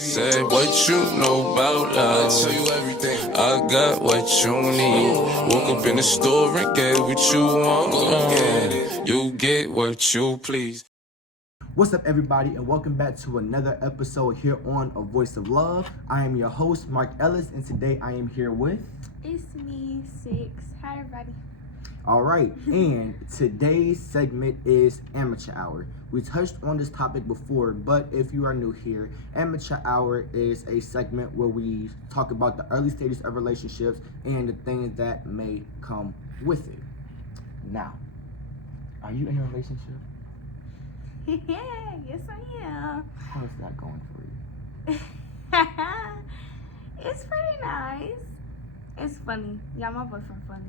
Say what you know about love. I tell you everything. I got what you need. Woke up in the store and get what you want. You get what you please. What's up, everybody, and welcome back to another episode here on A Voice of Love. I am your host, Mark Ellis, and today I am here with... It's me, Six. Hi, everybody. All right, and today's segment is Amateur Hour. We touched on this topic before, but if you are new here, Amateur Hour is a segment where we talk about the early stages of relationships and the things that may come with it. Now, are you in a relationship? Yes, I am. How is that going for you? It's pretty nice. It's funny. Yeah, my boyfriend funny.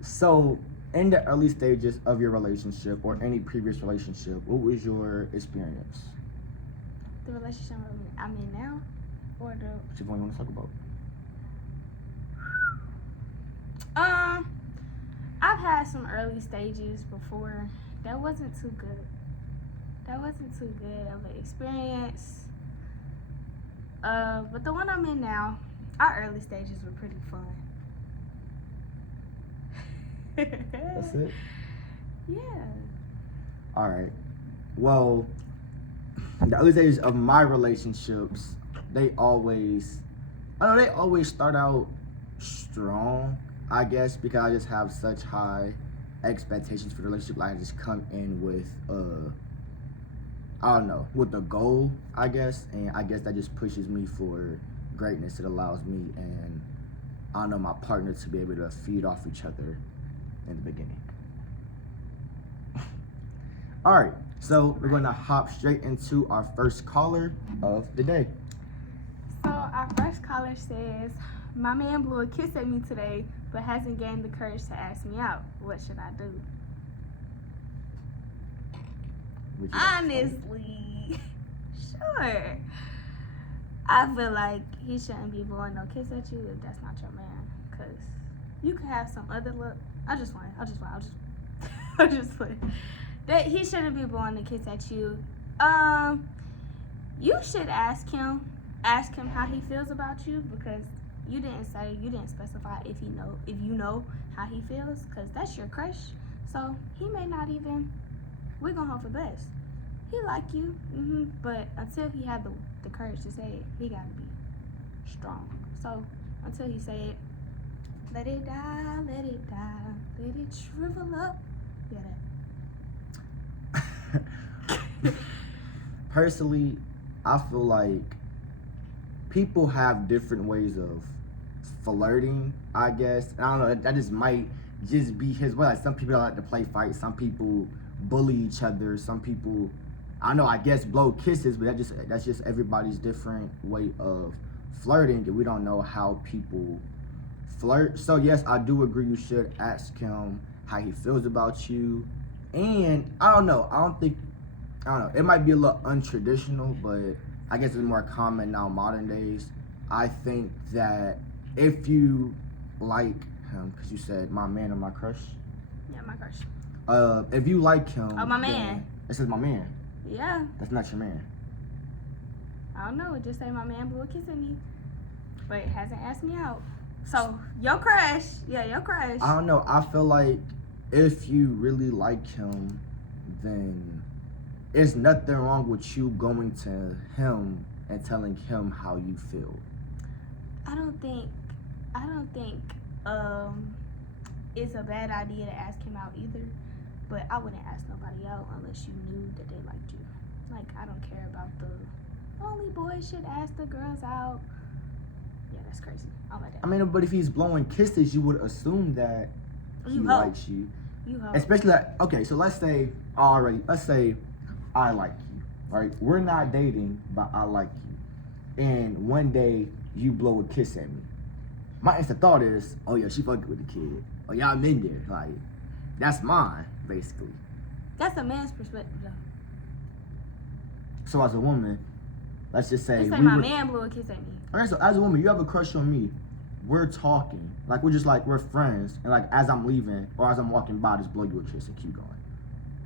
So, in the early stages of your relationship or any previous relationship, what was your experience? The relationship I'm in now? Or the... Which one you want to talk about? I've had some early stages before. That wasn't too good. That wasn't too good of an experience. But the one I'm in now, our early stages were pretty fun. That's it? Yeah. All right. Well, the early stages of my relationships, they always start out strong, I guess, because I just have such high expectations for the relationship. Like, I just come in with with a goal, I guess, and I guess that just pushes me for greatness. It allows me and my partner to be able to feed off each other in the beginning. All right, so we're gonna hop straight into our first caller of the day. So our first caller says, my man blew a kiss at me today, but hasn't gained the courage to ask me out. What should I do? Honestly, sure. I feel like he shouldn't be blowing no kiss at you if that's not your man, cause you could have some other look. I'm just playing. That he shouldn't be blowing the kiss at you. You should ask him how he feels about you, because you didn't specify if you know how he feels, because that's your crush. So he may not even, we're gonna hope for best. He like you, but until he had the courage to say it, he gotta be strong. So until he say it, let it die, let it shrivel up. Yeah, that. Personally, I feel like people have different ways of flirting, I guess. I don't know, that just might just be his way. Like, some people like to play fights, some people bully each other, some people, I guess blow kisses, but that's just everybody's different way of flirting, and we don't know how people flirt. So yes, I do agree you should ask him how he feels about you. And I don't know, it might be a little untraditional, but I guess it's more common now modern days. I think that if you like him, because you said my man or my crush? Yeah, my crush. If you like him... Oh, my man. It says my man. Yeah. That's not your man. I don't know, it just say my man blew a kiss at me, but it hasn't asked me out. So, your crush. Yeah, your crush. I don't know, I feel like if you really like him, then there's nothing wrong with you going to him and telling him how you feel. I don't think it's a bad idea to ask him out either, but I wouldn't ask nobody out unless you knew that they liked you. Like, I don't care about the only boys should ask the girls out. Yeah, that's crazy. I don't like that. I mean, but if he's blowing kisses, you would assume that he likes you. You hope. Especially like, okay, so let's say I like you, right? We're not dating, but I like you. And one day you blow a kiss at me. My instant thought is, oh yeah, she fucking with the kid. Oh yeah, I'm in there. Like, that's mine, basically. That's a man's perspective, though. So as a woman, let's just say... my man blew a kiss at me. Okay, so as a woman, you have a crush on me. We're talking. Like, we're friends. And like, as I'm leaving, or as I'm walking by, just blow you a kiss and keep going.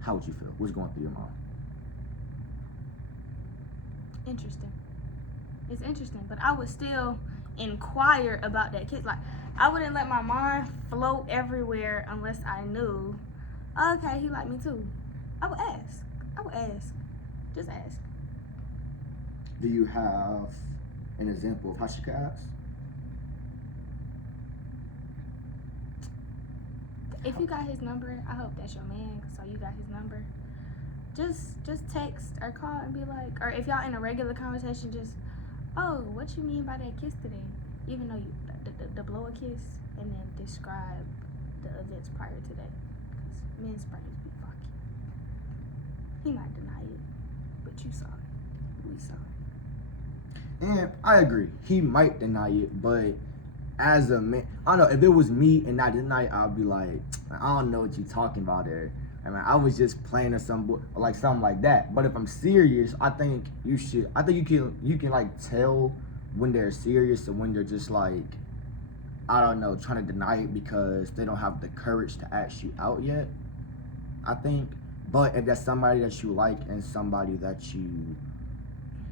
How would you feel? What's going through your mind? interesting. It's interesting, but I would still inquire about that kid. Like, I wouldn't let my mind float everywhere unless I knew, okay, he liked me too. I would ask. Just ask. Do you have an example of how she could ask? If you got his number, I hope that's your man, so you got his number. Just text or call and be like, or if y'all in a regular conversation, just, oh, what you mean by that kiss today? Even though you the blow a kiss, and then describe the events prior to that. Because men's brains be fucking. He might deny it, but you saw it. We saw it. And I agree, he might deny it, but as a man, I don't know, if it was me and I deny it, I'd be like, I don't know what you talking about there. I mean, I was just playing or something like that. But if I'm serious, I think you can like tell when they're serious and when they're just like, I don't know, trying to deny it because they don't have the courage to ask you out yet, I think. But if that's somebody that you like and somebody that you,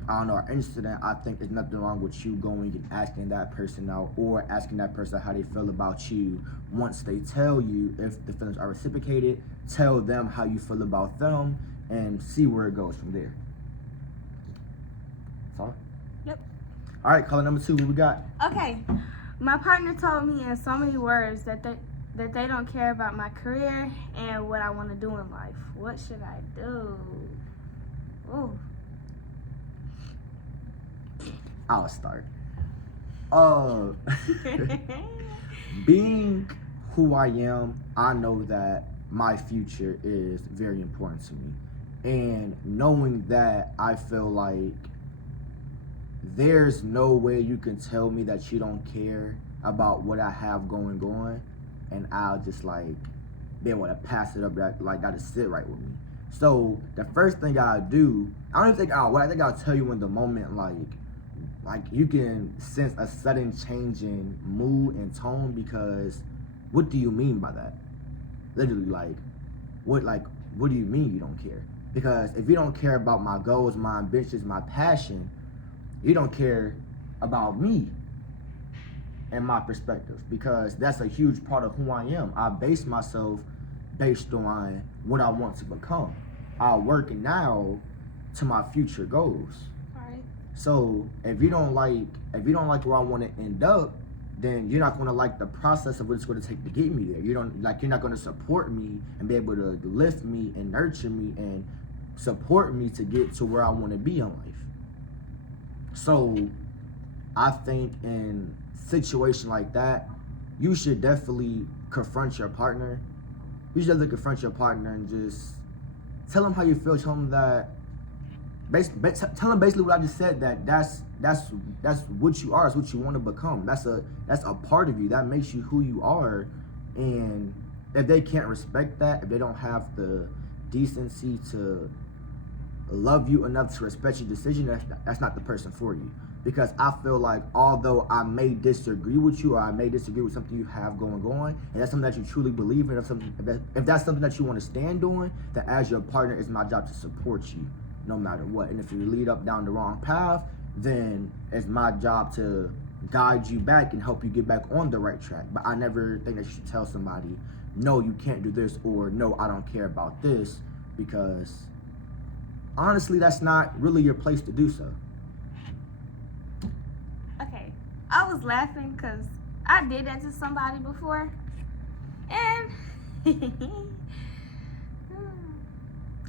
I don't know, are interested in, I think there's nothing wrong with you going and asking that person out or asking that person how they feel about you. Once they tell you, if the feelings are reciprocated, tell them how you feel about them and see where it goes from there. Sorry? Yep. All right, caller number 2, what we got? Okay. My partner told me in so many words that they don't care about my career and what I want to do in life. What should I do? Ooh. I'll start. Being who I am, I know that my future is very important to me. And knowing that, I feel like there's no way you can tell me that you don't care about what I have going on, and I'll just like be able to pass it up, like that'll sit right with me. So the first thing I'll do, I don't think I think I'll tell you in the moment, like you can sense a sudden change in mood and tone, because what do you mean by that? Literally, what do you mean you don't care? Because if you don't care about my goals, my ambitions, my passion, you don't care about me and my perspective, because that's a huge part of who I am. I base myself based on what I want to become. I work now to my future goals. Right. So if you don't like where I want to end up, then you're not going to like the process of what it's going to take to get me there. You're not going to support me and be able to lift me and nurture me and support me to get to where I want to be in life. So I think in situation like that, you should definitely confront your partner. You should definitely confront your partner and just tell him how you feel. Tell him that, tell him basically what I just said, that that's what you are. It's what you want to become. That's a part of you that makes you who you are. And if they can't respect that, if they don't have the decency to love you enough to respect your decision, that's not the person for you. Because I feel like although I may disagree with you, or I may disagree with something you have going on, and that's something that you truly believe in, if that's something that you want to stand on, then as your partner, it's my job to support you no matter what. And if you lead up down the wrong path, then it's my job to guide you back and help you get back on the right track. But I never think that you should tell somebody, no, you can't do this, or no, I don't care about this, because honestly, that's not really your place to do so. Okay, I was laughing because I did that to somebody before, and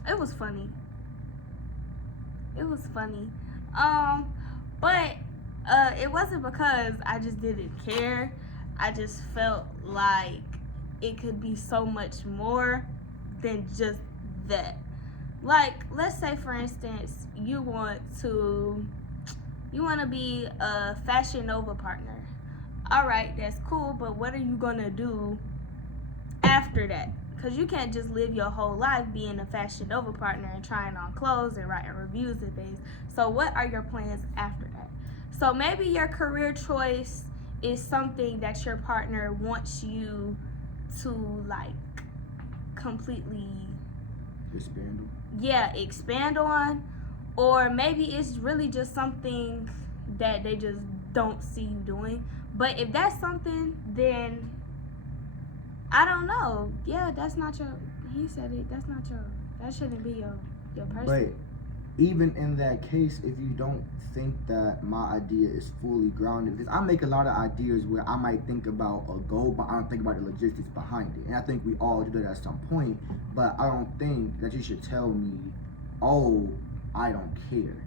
it was funny. It was funny, but it wasn't because I just didn't care. I just felt like it could be so much more than just that. Like, let's say for instance, you want to be a Fashion Nova partner. All right, that's cool, but what are you gonna do after that? Because you can't just live your whole life being a Fashion Nova partner and trying on clothes and writing reviews and things. So what are your plans after that? So maybe your career choice is something that your partner wants you to like completely Expand expand on, or maybe it's really just something that they just don't see you doing. But if that's something, then I don't know. Yeah, that's not your. He said it. That's not your. That shouldn't be your person. But even in that case, if you don't think that my idea is fully grounded, because I make a lot of ideas where I might think about a goal, but I don't think about the logistics behind it. And I think we all do that at some point. But I don't think that you should tell me, oh, I don't care.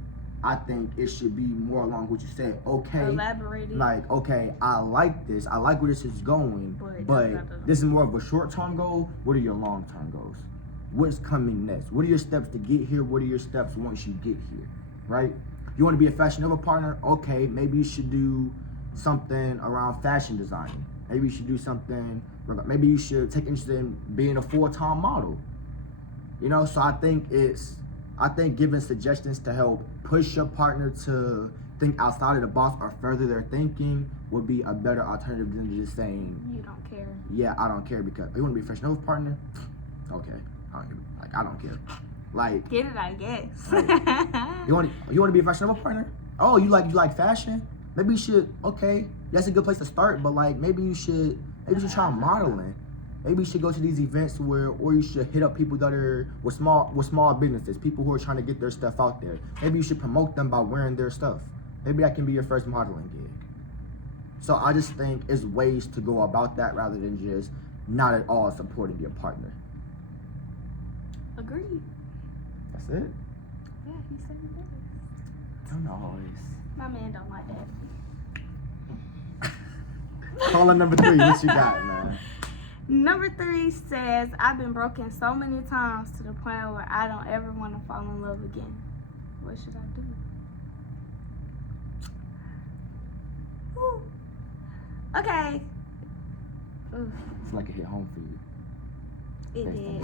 I think it should be more along what you said. Okay, Elaborating. like, okay, I like this. I like where this is going, but this is more of a short-term goal. What are your long-term goals? What's coming next? What are your steps to get here? What are your steps once you get here, right? You want to be a Fashion Nova partner? Okay, maybe you should do something around fashion designing. Maybe you should do something, maybe you should take interest in being a full-time model. You know, so I think giving suggestions to help push your partner to think outside of the box or further their thinking would be a better alternative than just saying, you don't care. Yeah, I don't care because you want to be a Fashion Nova partner? Okay, I don't care. Like, get it, I guess. Like, you want to be a Fashion Nova partner? Oh, you like fashion? Maybe you should. Okay, that's a good place to start. But like, maybe you should try modeling. Maybe you should go to these events or you should hit up people that are with small businesses, people who are trying to get their stuff out there. Maybe you should promote them by wearing their stuff. Maybe that can be your first modeling gig. So I just think it's ways to go about that rather than just not at all supporting your partner. Agreed. That's it? Yeah, he said it is. Don't always. My man don't like that. Caller number 3, what you got, man? Number 3 says, I've been broken so many times to the point where I don't ever want to fall in love again. What should I do? Whew. Okay. Oof. It's like it hit home for you. It did.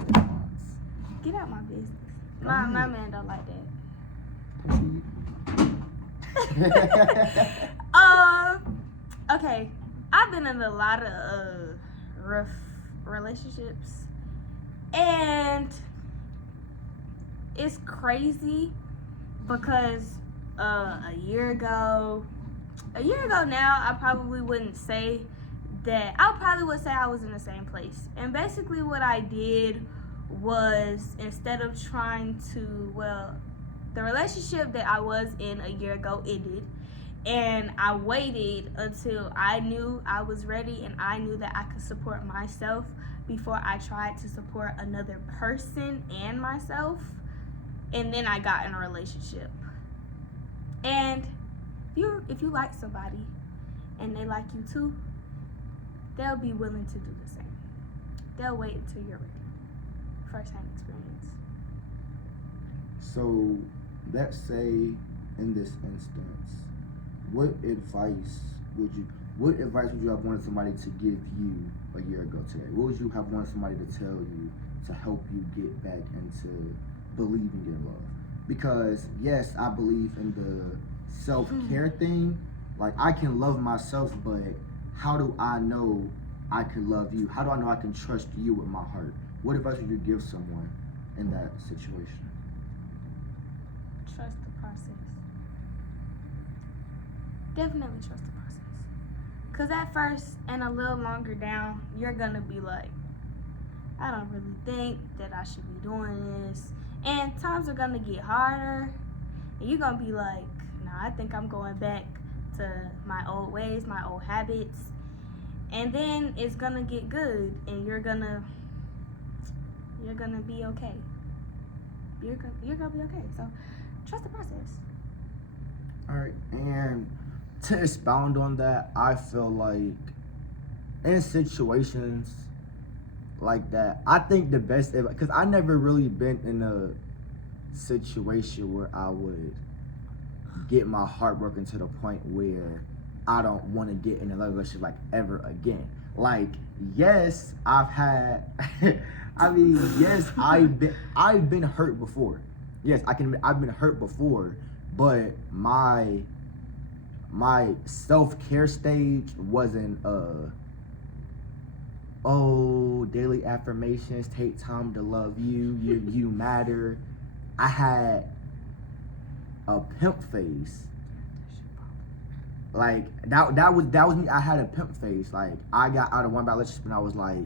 Get out my business. My man don't like that. Okay. I've been in a lot of rough relationships, and it's crazy because a year ago now, I probably wouldn't say that. I probably would say I was in the same place. And basically what I did was, instead of trying to, the relationship that I was in a year ago ended, and I waited until I knew I was ready and I knew that I could support myself before I tried to support another person and myself. And then I got in a relationship. And if you like somebody and they like you too, they'll be willing to do the same. They'll wait until you're ready. First-hand experience. So, let's say in this instance, what advice would you have wanted somebody to give you a year ago today? What would you have wanted somebody to tell you to help you get back into believing in love? Because yes, I believe in the self-care thing. Like, I can love myself, but how do I know I can love you? How do I know I can trust you with my heart? What advice would you give someone in that situation? Trust the process. Definitely trust the process. Because at first and a little longer down, you're going to be like, I don't really think that I should be doing this. And times are going to get harder. And you're going to be like, nah, I think I'm going back to my old ways, my old habits. And then it's going to get good. And you're going to be okay. You're going to be okay. So trust the process. All right. And to expound on that, I feel like in situations like that, I think the best, because I never really been in a situation where I would get my heart broken to the point where I don't want to get in another relationship like ever again. Like, yes, I've had yes, I've been hurt before. Yes, I've been hurt before, but my self-care stage wasn't daily affirmations, take time to love you, you matter. I had a pimp phase. Like that was me. I had a pimp phase. Like I got out of one bad relationship and I was like,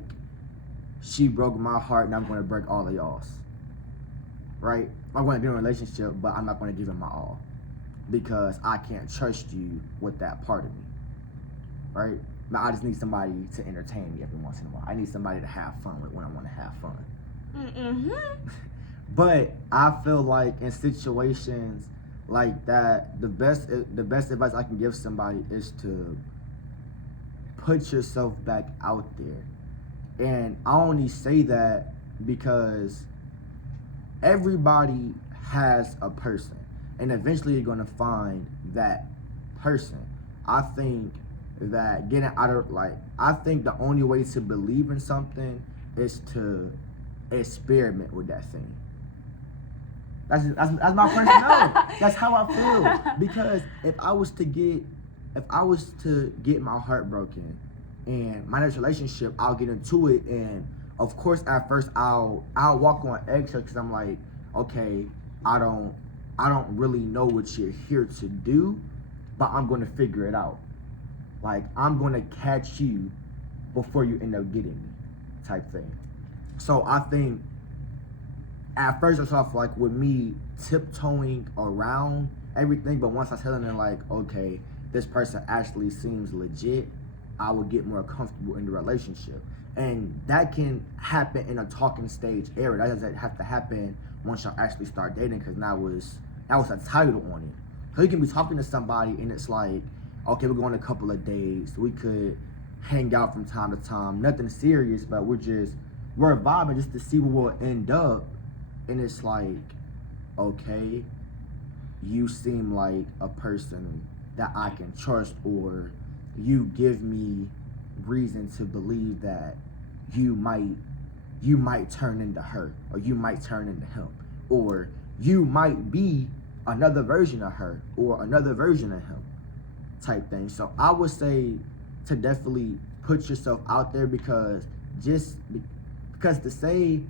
she broke my heart and I'm gonna break all of y'all's. Right? I'm gonna be in a relationship, but I'm not gonna give it my all. Because I can't trust you with that part of me. Right? Now I just need somebody to entertain me every once in a while. I need somebody to have fun with when I want to have fun. Mm-hmm. But I feel like in situations like that, the best advice I can give somebody is to put yourself back out there. And I only say that because everybody has a person, and eventually you're gonna find that person. I think that getting out of I think the only way to believe in something is to experiment with that thing. That's my personality. That's how I feel. Because if I was to get my heart broken and my next relationship, I'll get into it, and of course at first I'll walk on eggshells because I'm like, okay, I don't really know what you're here to do, but I'm gonna figure it out. Like I'm gonna catch you before you end up getting me, type thing. So I think at first it's off like with me tiptoeing around everything, but once I tell them like, okay, this person actually seems legit, I would get more comfortable in the relationship. And that can happen in a talking stage area. That doesn't have to happen once y'all actually start dating, because that was a title on it. So you can be talking to somebody and it's like, okay, we're going a couple of days. We could hang out from time to time. Nothing serious, but we're vibing just to see where we'll end up. And it's like, okay, you seem like a person that I can trust, or you give me reason to believe that you might turn into her, or you might turn into him, or you might be another version of her or another version of him, type thing. So I would say to definitely put yourself out there, because to say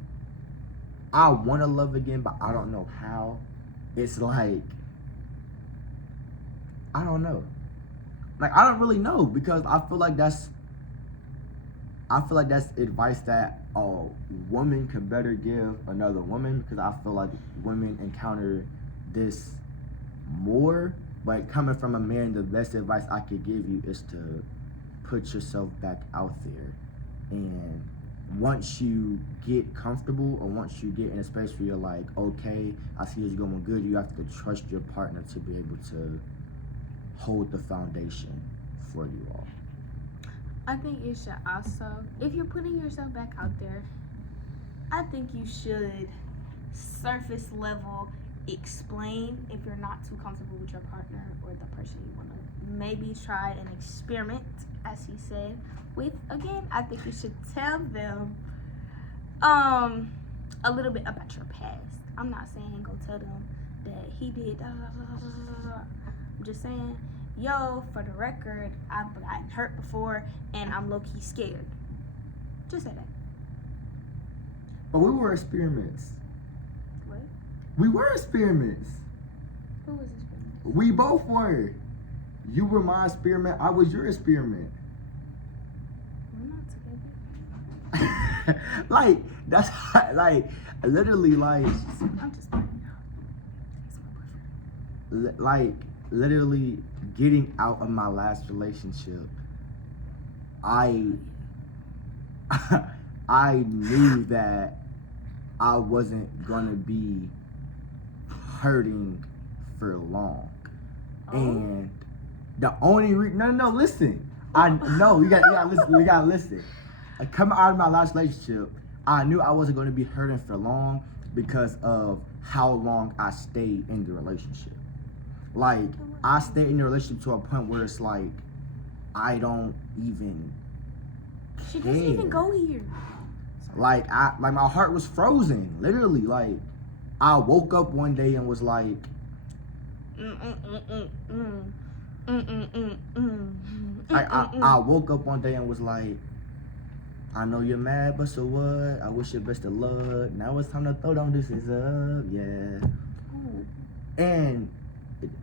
I want to love again but I don't know how, it's like, I don't know. Like I don't really know, because I feel like that's advice that a woman could better give another woman, because I feel like women encounter this more. But coming from a man, the best advice I could give you is to put yourself back out there. And once you get comfortable, or once you get in a space where you're like, okay, I see it's going good, you have to trust your partner to be able to hold the foundation for you all. I think you should also, if you're putting yourself back out there, I think you should surface level explain if you're not too comfortable with your partner or the person you want to maybe try an experiment, as he said, with. Again, I think you should tell them a little bit about your past. I'm not saying go tell them that he did I'm just saying, yo, for the record, I've gotten hurt before and I'm low-key scared. Just say that. But we were experiments. What? We were experiments. Who was experiment? We both were. You were my experiment, I was your experiment. We're not together. Like, that's like, literally, like, I'm just playing. He's my boyfriend. like, literally getting out of my last relationship, I knew that I wasn't gonna be hurting for long. Oh. And the only no, listen. I know you gotta listen. We gotta listen. Coming out of my last relationship, I knew I wasn't gonna be hurting for long because of how long I stayed in the relationship. Like, I stayed in the relationship to a point where it's like, I don't even She doesn't even go here. Like, my heart was frozen, literally. Like, I woke up one day and was like, I woke up one day and was like, I know you're mad, but so what? I wish you best of luck. Now it's time to throw them deuces up, yeah. Ooh. And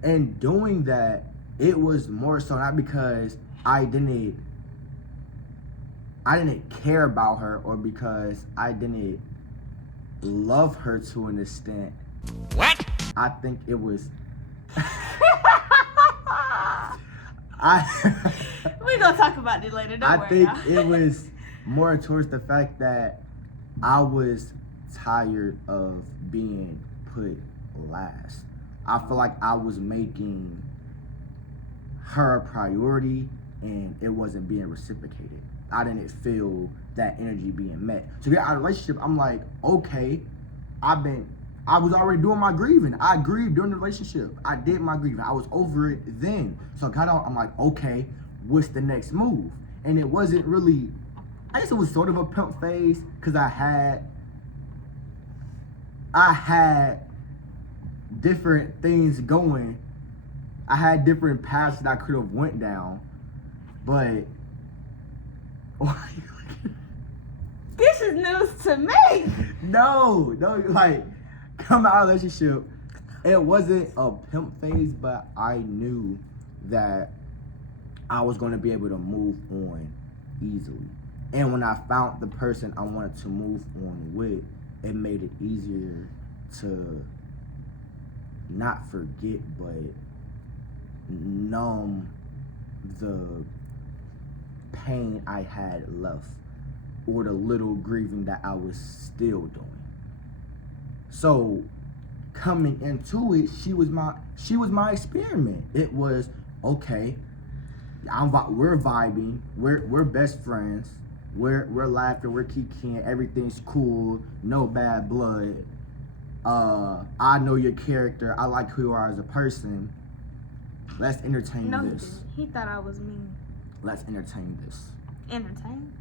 And doing that, it was more so not because I didn't care about her or because I didn't love her to an extent. What? I think it was We're gonna talk about it later. Don't worry, think y'all. it was more towards the fact that I was tired of being put last. I feel like I was making her a priority and it wasn't being reciprocated. I didn't feel that energy being met. To get out of a relationship, I'm like, okay, I was already doing my grieving. I grieved during the relationship. I did my grieving. I was over it then. So I got out, I'm like, okay, what's the next move? And it wasn't really, I guess it was sort of a pimp phase because I had different things going. I had different paths that I could have went down, but This is news to me. no, like coming out of a relationship, it wasn't a pimp phase, but I knew that I was going to be able to move on easily. And when I found the person I wanted to move on with, it made it easier to not forget, but numb the pain I had left or the little grieving that I was still doing. So coming into it, she was my experiment. It was okay. We're vibing. We're best friends. We're laughing. We're kikiing. Everything's cool. No bad blood. I know your character. I like who you are as a person. Let's entertain No, he this. didn't. He thought I was mean. Let's entertain this. Entertain.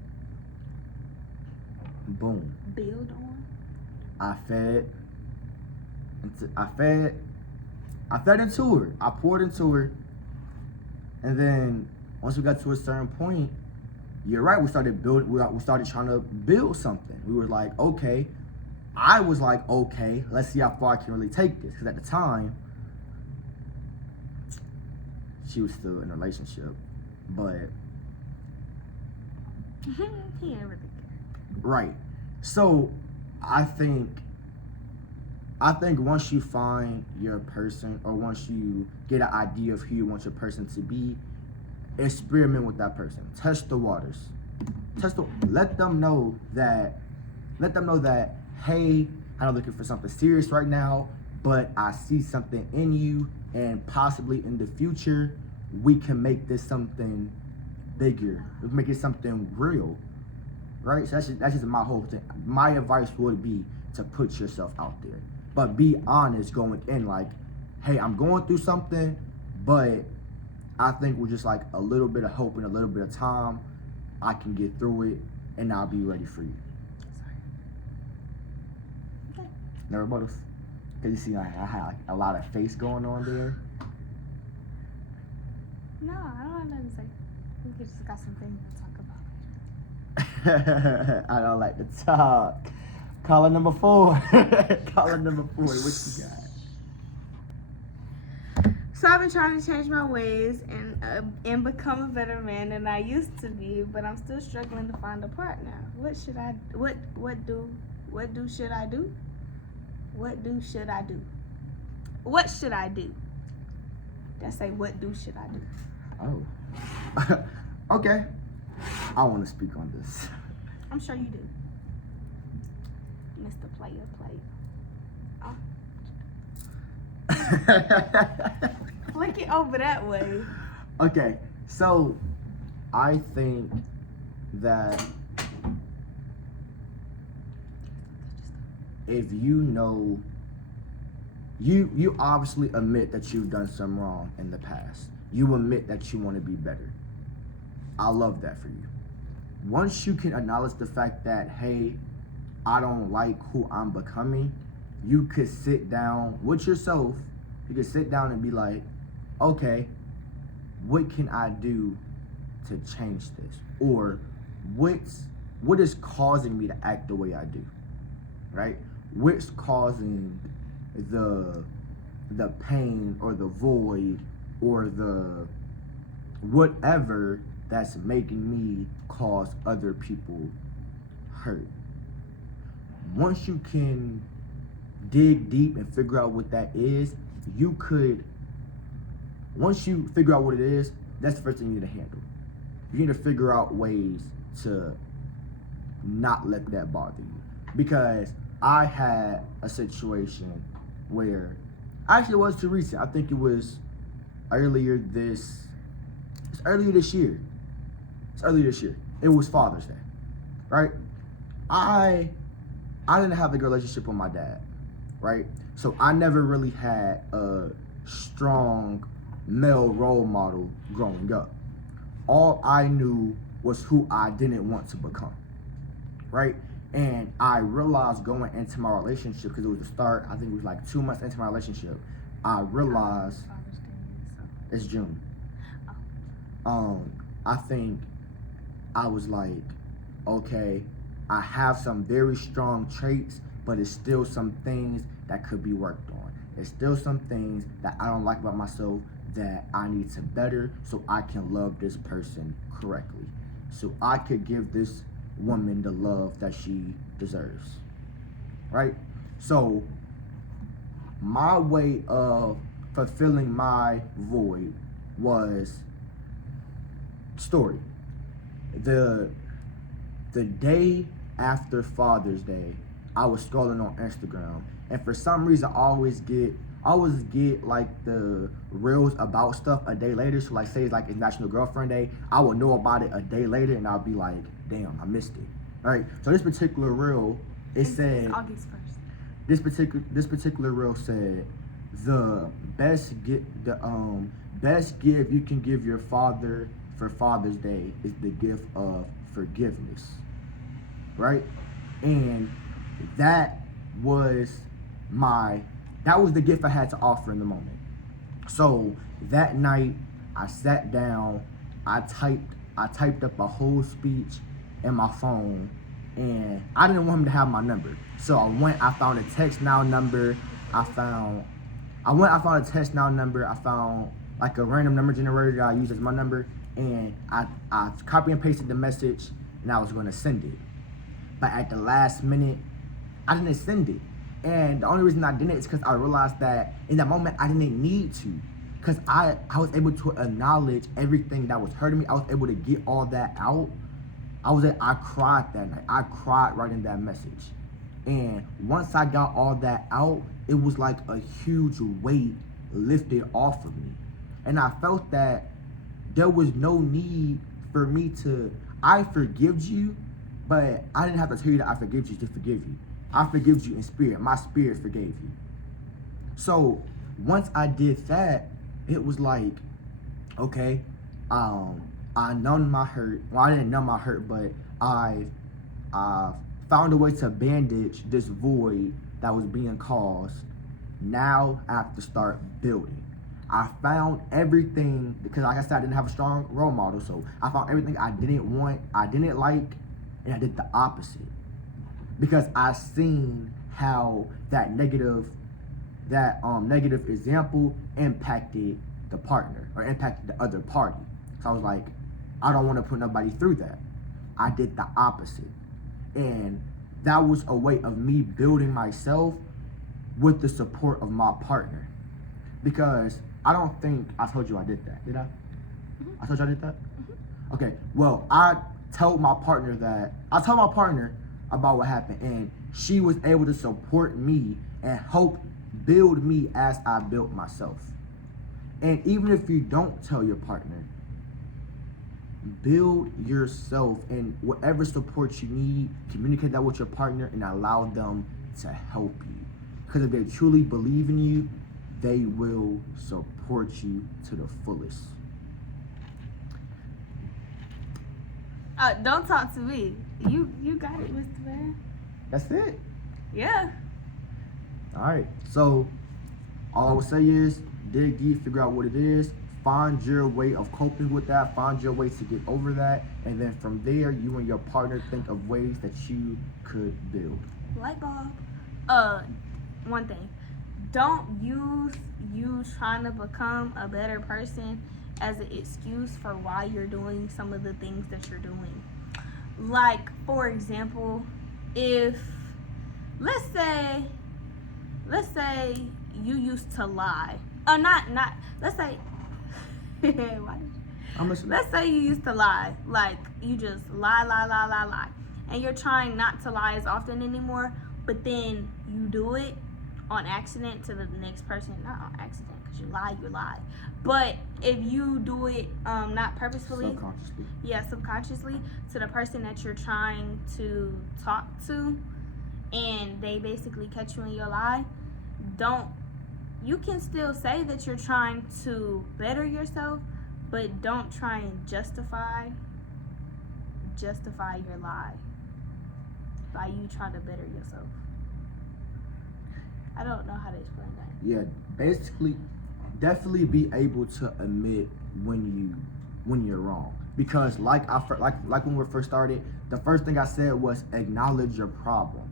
Boom. Build on. I fed into her. I poured into her. And then once we got to a certain point, you're right, we started trying to build something. We were like, okay. I was like, okay, let's see how far I can really take this. Because at the time, she was still in a relationship. But He ain't really care. right. So I think once you find your person or once you get an idea of who you want your person to be, experiment with that person. Test the waters. Let them know that, hey, I'm not looking for something serious right now, but I see something in you and possibly in the future, we can make this something bigger. We can make it something real. Right? So that's just my whole thing. My advice would be to put yourself out there. But be honest going in, like, hey, I'm going through something, but I think with just like a little bit of hope and a little bit of time, I can get through it and I'll be ready for you. Okay. No rebuttals? Because you see, I had like a lot of face going on there. No, I don't have nothing to say. We just got some things to talk about. I don't like to talk. Caller number 4. Caller number 4. What you got? So I've been trying to change my ways and become a better man than I used to be, but I'm still struggling to find a partner. What should I do? What should I do? What should I do? Let's say what should I do? Oh. Okay. I want to speak on this. I'm sure you do. Mr. Player. Oh. Flick it over that way. Okay, so I think that if you know, you obviously admit that you've done some wrong in the past. You admit that you want to be better. I love that for you. Once you can acknowledge the fact that, hey, I don't like who I'm becoming, you could sit down with yourself. You could sit down and be like, okay, what can I do to change this? Or what is causing me to act the way I do, right? What's causing the the pain or the void or the whatever that's making me cause other people hurt. Once you can dig deep and figure out what that is, once you figure out what it is, that's the first thing you need to handle. You need to figure out ways to not let that bother you. Because I had a situation where, actually it was too recent. I think it was earlier this year. It was Father's Day, right? I didn't have a good relationship with my dad, right? So I never really had a strong male role model growing up. All I knew was who I didn't want to become, right? And I realized going into my relationship, because it was the start, I think it was like 2 months into my relationship, I realized it's June. I think I was like, okay, I have some very strong traits, but it's still some things that could be worked on. There's still some things that I don't like about myself that I need to better so I can love this person correctly. So I could give this woman the love that she deserves, right? So my way of fulfilling my void was story. The day after Father's Day, I was scrolling on Instagram, and for some reason I always get like the reels about stuff a day later. So like say it's National Girlfriend Day, I will know about it a day later and I'll be like, damn, I missed it. All right. So this particular reel, it said August 1st. This particular reel said the best gift you can give your father for Father's Day is the gift of forgiveness. Right? And that was the gift I had to offer in the moment. So that night I sat down, I typed up a whole speech in my phone, and I didn't want him to have my number. So I found a text now number, I found like a random number generator that I used as my number, and I copy and pasted the message and I was gonna send it. But at the last minute, I didn't send it. And the only reason I didn't is because I realized that in that moment I didn't need to. Because I was able to acknowledge everything that was hurting me. I was able to get all that out. I cried that night. I cried writing that message. And once I got all that out, it was like a huge weight lifted off of me. And I felt that there was no need for me to, I forgive you, but I didn't have to tell you that I forgive you to forgive you. I forgive you in spirit. My spirit forgave you. So once I did that, it was like, okay, I numbed my hurt. Well, I didn't numb my hurt, but I found a way to bandage this void that was being caused. Now I have to start building. I found everything, because like I said, I didn't have a strong role model, so I found everything I didn't want, I didn't like, and I did the opposite. Because I seen how that negative example impacted the partner or impacted the other party. So I was like, I don't want to put nobody through that. I did the opposite. And that was a way of me building myself with the support of my partner. Because I don't think I told you I did that. Did I? Mm-hmm. I told you I did that? Mm-hmm. Okay. Well, I told my partner about what happened, and she was able to support me and help build me as I built myself. And even if you don't tell your partner, build yourself, and whatever support you need, communicate that with your partner and allow them to help you. Because if they truly believe in you, they will support you to the fullest. Don't talk to me. You got it, Mr. Man. That's it. Yeah. All right. So all I would say is dig deep, figure out what it is, find your way of coping with that, find your way to get over that, and then from there, you and your partner think of ways that you could build. Light bulb. One thing. don't use you trying to become a better person as an excuse for why you're doing some of the things that you're doing. Like, for example, if let's say you used to lie. Not let's say why did let's say you used to lie. Like, you just lie, and you're trying not to lie as often anymore, but then you do it on accident to the next person. Not on accident, because you lie. But if you do it not purposefully, subconsciously to the person that you're trying to talk to, and they basically catch you in your lie, you can still say that you're trying to better yourself, but don't try and justify your lie by you trying to better yourself. I don't know how to explain that. Yeah, basically, definitely be able to admit when you're wrong. Because like when we first started, the first thing I said was acknowledge your problem,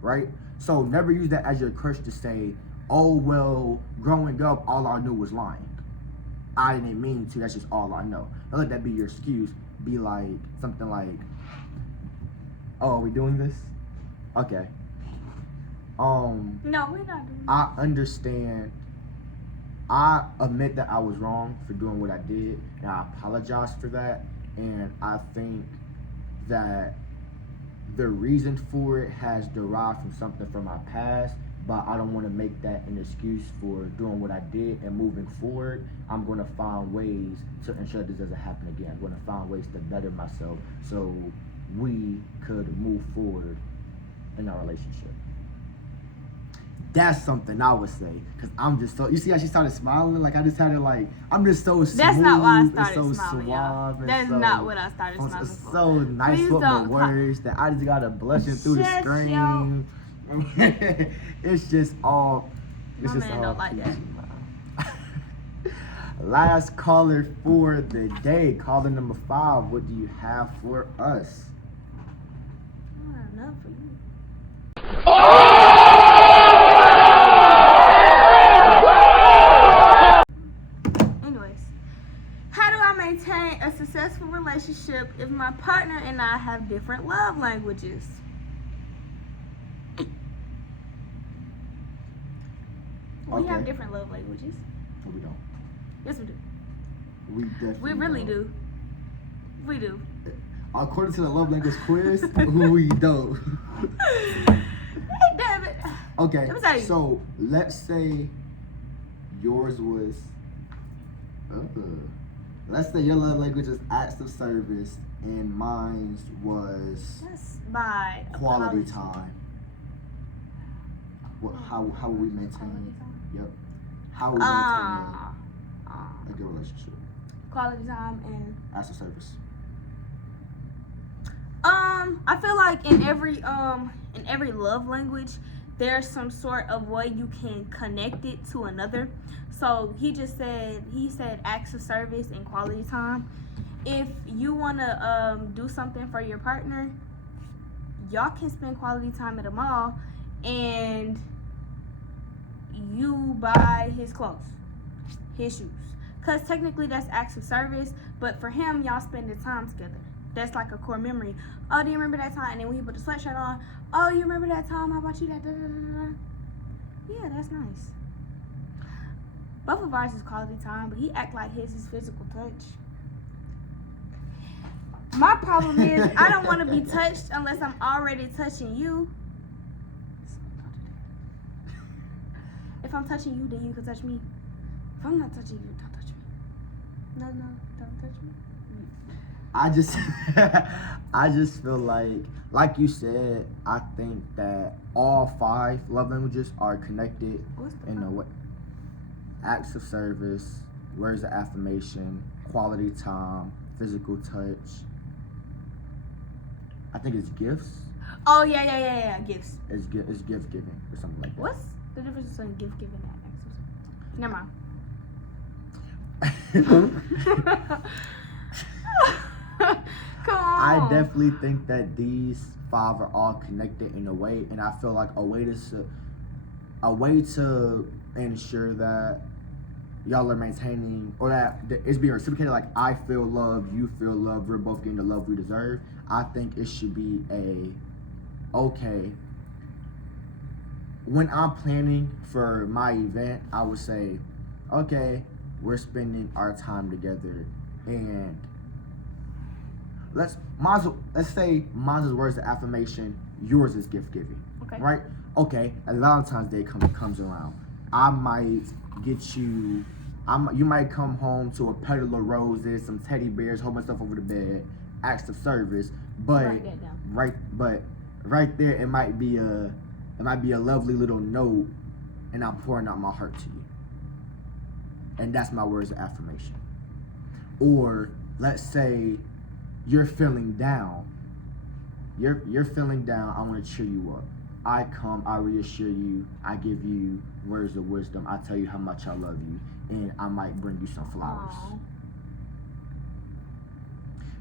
right? So never use that as your crutch to say, oh well, growing up all I knew was lying. I didn't mean to. That's just all I know. Don't let that be your excuse. Be like something like, "Oh, are we doing this? Okay. No, we're not doing I understand. I admit that I was wrong for doing what I did, and I apologize for that. And I think that the reason for it has derived from something from my past, but I don't want to make that an excuse for doing what I did. And moving forward, I'm going to find ways to ensure this doesn't happen again. I'm going to find ways to better myself so we could move forward in our relationship." That's something I would say, because I'm just so, you see how she started smiling? Like, I just had it like, I'm just so smooth. That's not why I started so smiling, y'all. suave. That's so, not what I started smiling for. So nice Please with the don't words that I just got to blushing through the Shut screen. It's just all, it's My just man all don't like that. peachy. Last caller for the day, caller number 5. What do you have for us? I don't have nothing for you. Anyways, how do I maintain a successful relationship if my partner and I have different love languages? We have different love languages. No, we don't. Yes, we do. We definitely We really don't. do. We do. According to the love language quiz, we don't. Damn it. Okay, Let me tell you. so let's say yours was, let's say your love language is acts of service and mine was That's my quality apology. time. What? How will we maintain? Quality time? Yep. How will we maintain Uh, a good relationship? quality time and Acts of service. I feel like in every love language there's some sort of way you can connect it to another. So he said acts of service and quality time. If you want to do something for your partner, y'all can spend quality time at a mall and you buy his clothes, his shoes, because technically that's acts of service, but for him, y'all spend the time together. That's like a core memory. Oh, do you remember that time? And then when you put the sweatshirt on, oh, you remember that time I bought you that? Yeah, that's nice. Both of ours is quality time, but he act like his is physical touch. My problem is I don't want to be touched unless I'm already touching you. If I'm touching you, then you can touch me. If I'm not touching you, don't touch me. No, don't touch me. I just feel like you said, I think that all 5 love languages are connected in a way. Acts of service, words of affirmation, quality time, physical touch. I think it's gifts. Oh yeah, gifts. It's gift giving or something like that. What's the difference between gift giving and acts of service? Never mind. Come on. I definitely think that these 5 are all connected in a way, and I feel like a way to a way to ensure that y'all are maintaining, or that it's being reciprocated, like I feel love, you feel love, we're both getting the love we deserve. I think it should be okay, when I'm planning for my event, I would say, okay, we're spending our time together, and let's say mine's words of affirmation, yours is gift giving. Okay. Right? Okay, as Valentine's Day comes around, I might get you, you might come home to a petal of roses, some teddy bears, whole bunch of stuff over the bed, acts of service. But Write that down. right there, it might be a lovely little note, and I'm pouring out my heart to you, and that's my words of affirmation. Or let's say you're feeling down. You're feeling down. I want to cheer you up. I come, I reassure you, I give you words of wisdom, I tell you how much I love you, and I might bring you some flowers. Aww.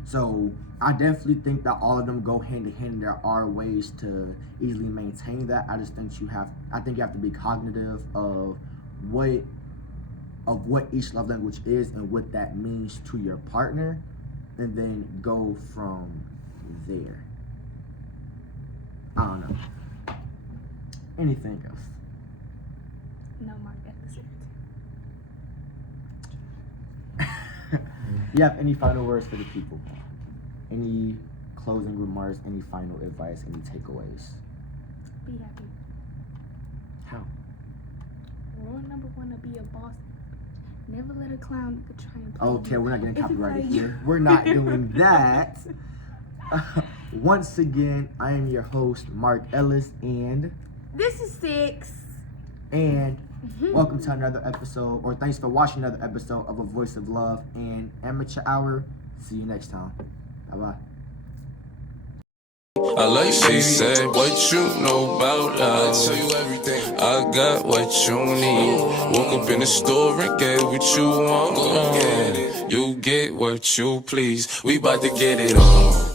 So I definitely think that all of them go hand in hand. There are ways to easily maintain that. I think you have to be cognitive of what each love language is and what that means to your partner, and then go from there. I don't know. Anything else? No, Mark, that's it. You have any final words for the people? Any closing remarks? Any final advice? Any takeaways? Be happy. How? Rule number 1 to be a boss. Never let a clown try and play Okay, you. we're not getting If you copyrighted play here. We're not doing that. Once again, I am your host, Mark Ellis, and This is 6. welcome to another episode, or thanks for watching another episode of A Voice of Love and Amateur Hour. See you next time. Bye-bye. I like she said, what you know about us? I tell you everything. I got what you need. Woke up in the store and get what you want. You get what you please. We bout to get it on.